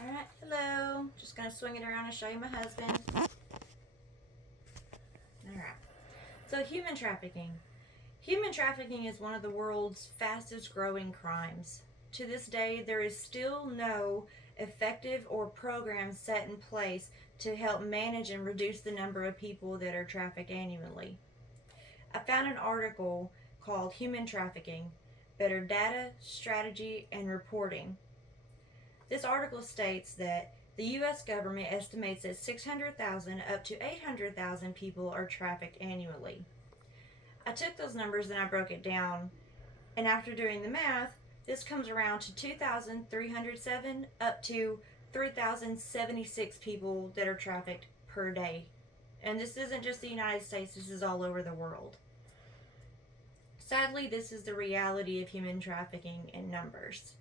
Alright, hello. Just going to swing it around and show you my husband. Alright. So, human trafficking. Human trafficking is one of the world's fastest growing crimes. To this day, there is still no effective or program set in place to help manage and reduce the number of people that are trafficked annually. I found an article called Human Trafficking: Better Data, Strategy, and Reporting. This article states that the U.S. government estimates that 600,000 up to 800,000 people are trafficked annually. I took those numbers and I broke it down, and after doing the math, this comes around to 2,307 up to 3,076 people that are trafficked per day. And this isn't just the United States, this is all over the world. Sadly, this is the reality of human trafficking in numbers.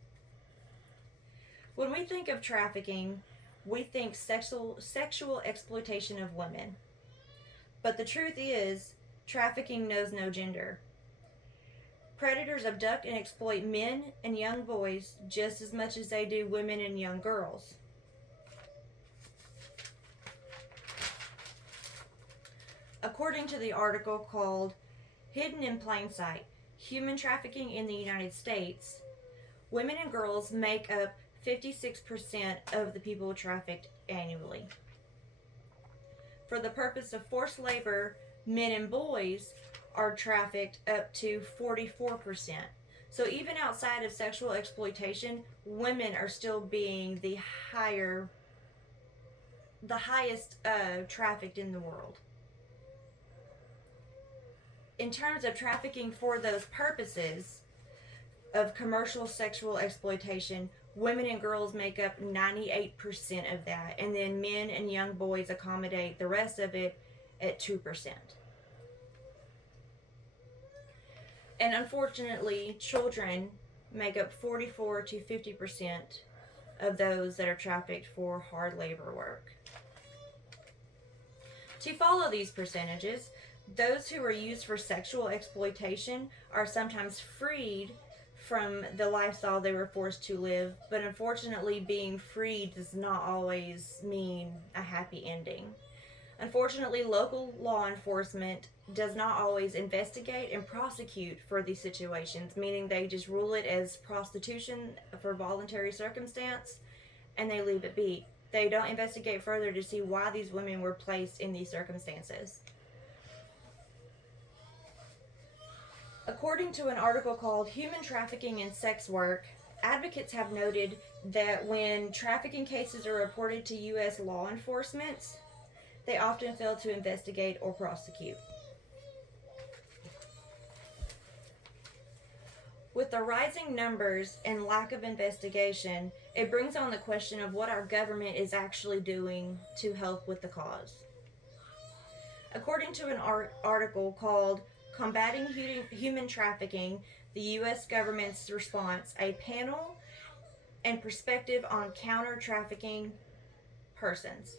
When we think of trafficking, we think sexual exploitation of women. But the truth is, trafficking knows no gender. Predators abduct and exploit men and young boys just as much as they do women and young girls. According to the article called Hidden in Plain Sight: Human Trafficking in the United States, women and girls make up 56% of the people trafficked annually. For the purpose of forced labor, men and boys are trafficked up to 44%. So even outside of sexual exploitation, women are still being the highest trafficked in the world. In terms of trafficking for those purposes of commercial sexual exploitation, women and girls make up 98% of that, and then men and young boys accommodate the rest of it at 2%. And unfortunately, children make up 44 to 50% of those that are trafficked for hard labor work. To follow these percentages, those who are used for sexual exploitation are sometimes freed from the lifestyle they were forced to live, but unfortunately, being freed does not always mean a happy ending. Unfortunately, local law enforcement does not always investigate and prosecute for these situations, meaning they just rule it as prostitution for voluntary circumstance and they leave it be. They don't investigate further to see why these women were placed in these circumstances. According to an article called Human Trafficking and Sex Work, advocates have noted that when trafficking cases are reported to U.S. law enforcement, they often fail to investigate or prosecute. With the rising numbers and lack of investigation, it brings on the question of what our government is actually doing to help with the cause. According to an article called Combating Human Trafficking, the U.S. government's response, a panel and perspective on counter-trafficking persons.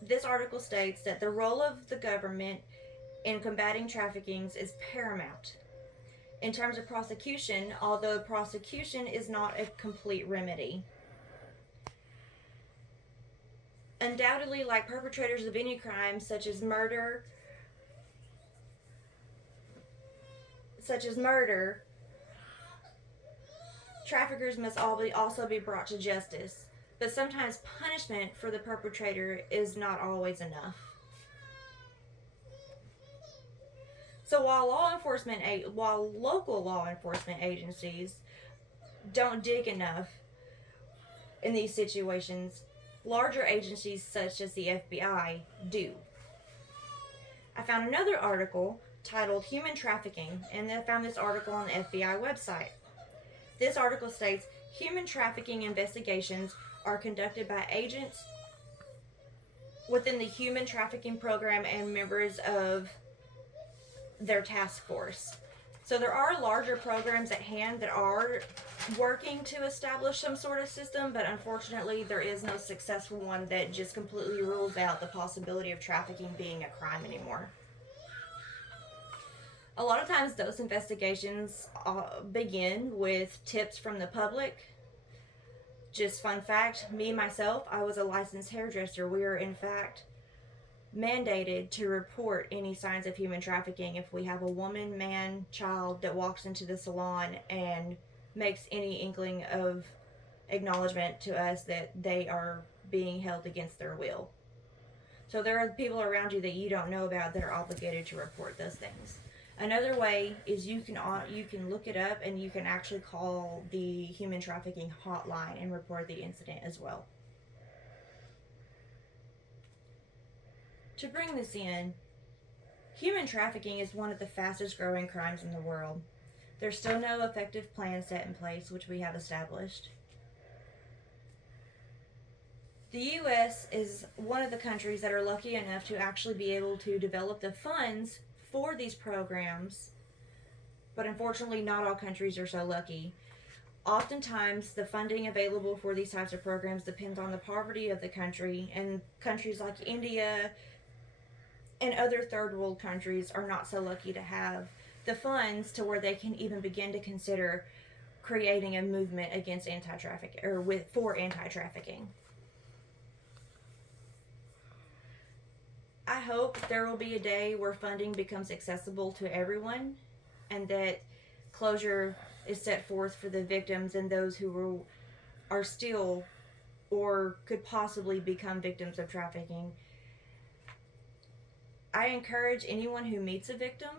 This article states that the role of the government in combating traffickings is paramount. In terms of prosecution, although prosecution is not a complete remedy. Undoubtedly, like perpetrators of any crime, such as murder, traffickers must also be brought to justice. But sometimes punishment for the perpetrator is not always enough. So while local law enforcement agencies don't dig enough in these situations, larger agencies such as the FBI do. I found another article titled Human Trafficking, and I found this article on the FBI website. This article states, human trafficking investigations are conducted by agents within the human trafficking program and members of their task force. So there are larger programs at hand that are working to establish some sort of system, but unfortunately there is no successful one that just completely rules out the possibility of trafficking being a crime anymore. A lot of times, those investigations begin with tips from the public. Just fun fact, me myself, I was a licensed hairdresser. We are in fact mandated to report any signs of human trafficking if we have a woman, man, child that walks into the salon and makes any inkling of acknowledgement to us that they are being held against their will. So there are people around you that you don't know about that are obligated to report those things. Another way is you can look it up and you can actually call the human trafficking hotline and report the incident as well. To bring this in, human trafficking is one of the fastest growing crimes in the world. There's still no effective plan set in place, which we have established. The U.S. is one of the countries that are lucky enough to actually be able to develop the funds for these programs, but unfortunately, not all countries are so lucky. Oftentimes, the funding available for these types of programs depends on the poverty of the country, and countries like India and other third world countries are not so lucky to have the funds to where they can even begin to consider creating a movement against anti-trafficking or for anti-trafficking. I hope there will be a day where funding becomes accessible to everyone and that closure is set forth for the victims and those who are still or could possibly become victims of trafficking. I encourage anyone who meets a victim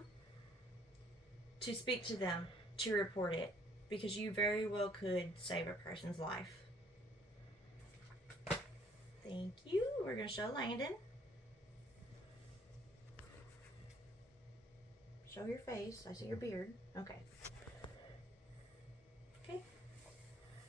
to speak to them, to report it, because you very well could save a person's life. Thank you. We're going to show Landon. Show your face. I see your beard. Okay.